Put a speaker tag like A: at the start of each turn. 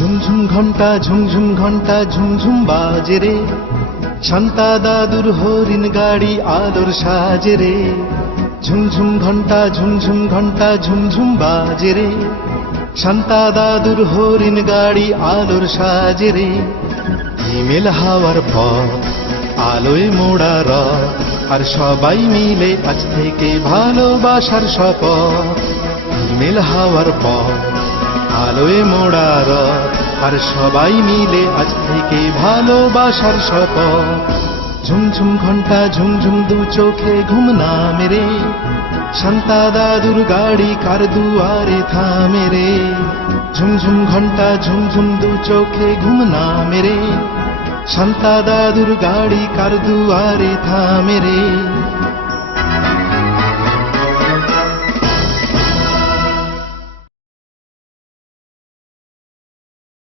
A: ঝুমঝুম ঘণ্টা ঝুমঝুম ঘণ্টা, ঝুমঝুম বাজে রে। শান্তা দাদুর হরিণ গাড়ি আলোর সাজে রে। ঝুমঝুম ঘণ্টা ঝুমঝুম ঘণ্টা, ঝুমঝুম বাজে রে। শান্তা দাদুর হরিণ গাড়ি আলোর সাজে রে। হিমেল হাওয়ার পথ, আলোয় মোড়া রথ, আর সবাই মিলে আজ থেকে ভালোবাসার শপথ। হিমেল হাওয়ার পথ, আলোয় মোড়া রথ আর সবাই মিলে আজ থেকে ভালোবাসার শপথ ঝুমঝুম ঘণ্টা, ঝুমঝুম দু চোখে ঘুম না মেরে শান্তা দাদুর গাড়ি কার দুয়ারে থামে রে। ঝুমঝুম ঘণ্টা, ঝুমঝুম দু চোখে ঘুম না মেরে শান্তা দাদুর গাড়ি কার দুয়ারে থামে রে।